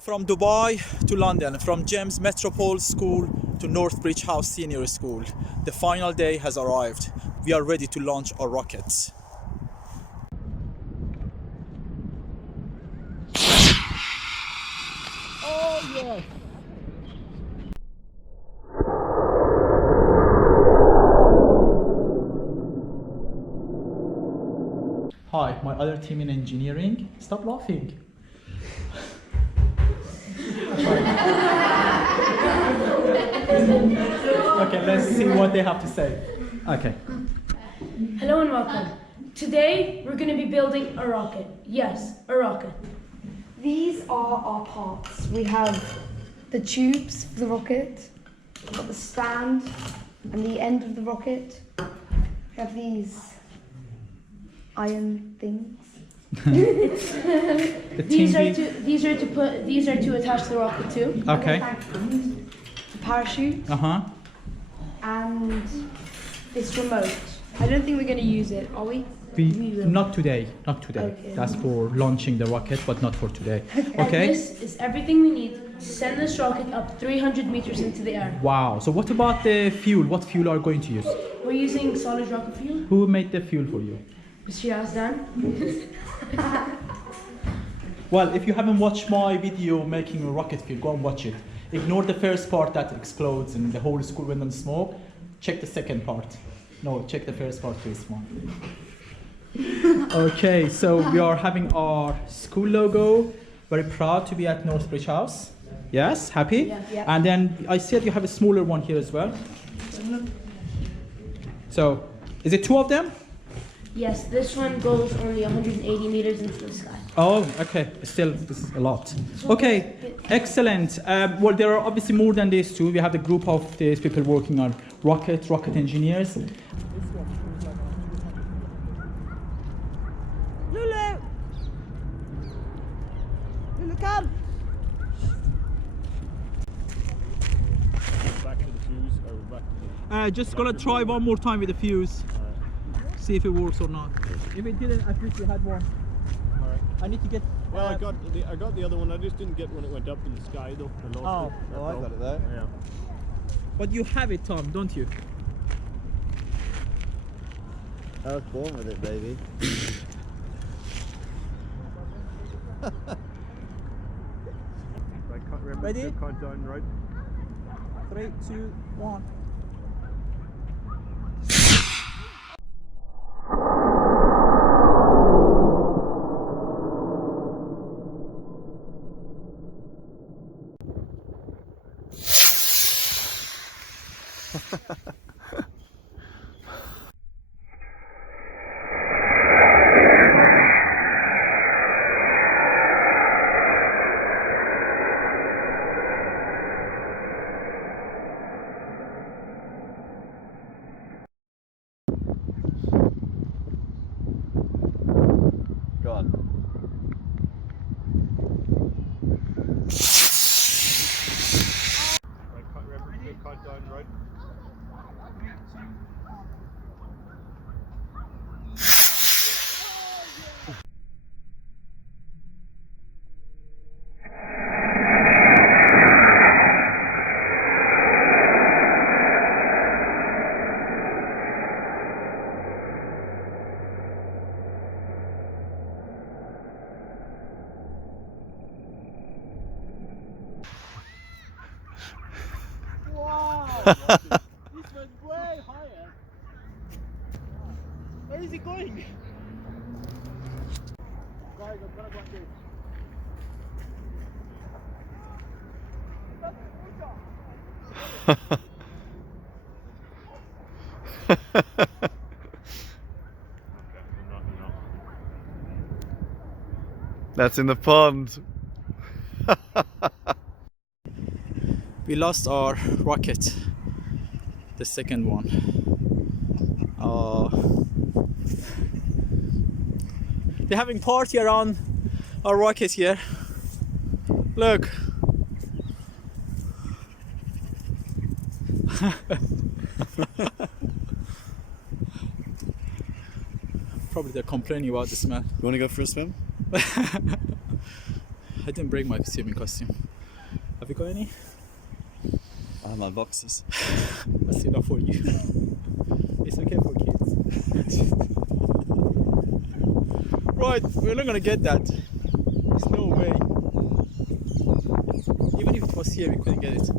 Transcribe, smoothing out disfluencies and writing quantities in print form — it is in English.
From Dubai to London, from James Metropole School to Northbridge House Senior School, the final day has arrived. We are ready to launch our rockets. Oh yes! Hi, my other team in engineering. Stop laughing. Okay, let's see what they have to say. Okay. Hello and welcome. Today we're going to be building a rocket. Yes, a rocket. These are our parts. We have the tubes for the rocket, we've got the stand and the end of the rocket. We have these iron things. These are to attach the rocket to. Okay. The parachute and this remote. I don't think we're going to use it, are we? Not today. Okay. That's for launching the rocket, but not for today. And Okay. this is everything we need to send this rocket up 300 meters into the air. Wow. So what about the fuel? What fuel are you going to use? We're using solid rocket fuel. Who made the fuel for you? Mr. Yazdan. Well, if you haven't watched my video making a rocket fuel, go and watch it. Ignore the first part that explodes and the whole school went on smoke. Check the second part. No, check the first part to this one. Okay, so we are having our school logo. Very proud to be at Northbridge House. Yes, happy? Yeah. And then I said you have a smaller one here as well. So, is it two of them? Yes, this one goes only 180 meters into the sky. Oh, okay. Still, this is a lot. Okay, excellent. Well, there are obviously more than these two. We have a group of these people working on rocket engineers. Lulu! Lulu, come! Back to the fuse or back to the... Just gonna try one more time with the fuse. See if it works or not. If it didn't, at least we had one. Alright. I need to get... Well, I got the other one. I just didn't get when it went up in the sky though. I lost it. Oh, I got it there. Yeah. But you have it, Tom, don't you? I was born with it, baby. Right, remember Ready? the countdown, right? 3, 2, 1. Go on. Right, remember the countdown, right? This went way higher. Where is it going? Guys, I'm gonna go and do it. That's in the pond. We lost our rocket, the second one. They're having party around our rocket here. Look. Probably they're complaining about the smell. You want to go for a swim? I didn't bring my swimming costume. Have you got any? I have my boxes. That's enough for you. It's okay for kids. Right, we're not gonna get that. There's no way. Even if it was here, we couldn't get it.